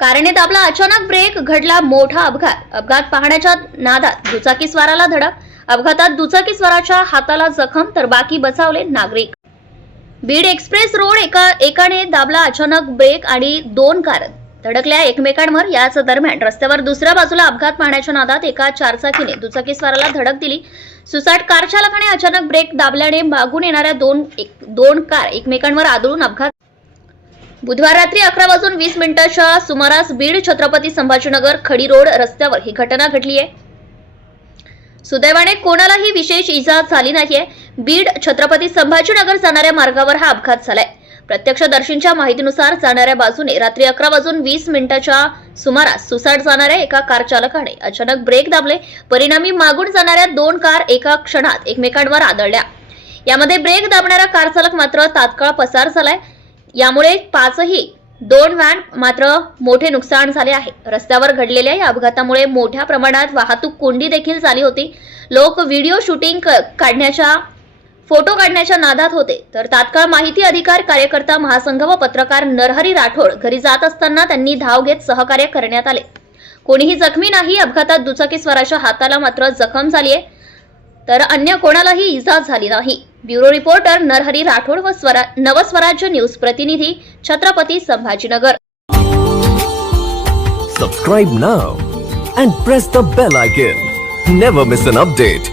कारने दाबला अचानक ब्रेक घडला मोठा अपघात. अपघात पाहण्याच्या नादात दुचाकी स्वाराला धडक. अपघातात दुचाकी स्वाराच्या हाताला जखम तर बाकी बचावले नागरिक. बीड एक्सप्रेस रोड एका एकाने दाबला अचानक ब्रेक आणि दोन कार धडकल्या एकमेकांवर. याच दरम्यान रस्त्यावर दुसऱ्या बाजूला अपघात पाहण्याच्या नादात एका चारचाकीने दुचाकी स्वाराला धडक दिली. सुसाट कार चालकाने अचानक ब्रेक दाबल्याने मागून येणाऱ्या दोन एक, दोन कार एकमेकांवर आदळून अपघात बुधवार रात्री अकरा वाजून वीस मिनिटाच्या सुमारास बीड छत्रपती संभाजीनगर खडी रोड रस्त्यावर ही घटना घडली आहे. सुदैवाने कोणालाही विशेष इजा झाली नाहीये. बीड छत्रपती संभाजीनगर जाणाऱ्या मार्गावर हा अपघात झालाय. प्रत्यक्षदर्शींच्या माहितीनुसार जाणाऱ्या बाजूने रात्री अकरा वाजून वीस मिनिटाच्या सुमारास सुसाट जाणाऱ्या एका कार चालकाने अचानक ब्रेक दाबले. परिणामी मागून जाणाऱ्या दोन कार एका क्षणात एकमेकांवर आदळल्या. यामध्ये ब्रेक दाबणारा कार चालक मात्र तात्काळ पसार झालाय. यामुळे पाचही दोन व्हॅन मात्र मोठे नुकसान झाले आहे. रस्त्यावर घडलेल्या या अपघातामुळे मोठ्या प्रमाणात वाहतूक कोंडी देखील झाली होती. लोक व्हिडिओ शूटिंग क- काढण्याच्या फोटो काढण्याच्या नादात होते. तर तात्काळ माहिती अधिकार कार्यकर्ता महासंघ व पत्रकार नरहरी राठोड घरी जात असताना त्यांनी धाव घेत सहकार्य करण्यात आले. कोणीही जखमी नाही अपघातात दुचाकी स्वराच्या हाताला मात्र जखम झाली आहे तर अन्य कोणालाही इजा झाली नाही. ब्युरो रिपोर्टर नरहरी राठोड व स्वरा नवस्वराज्य न्यूज प्रतिनिधी Chhatrapati Sambhajinagar. Subscribe now and press the bell icon never miss an update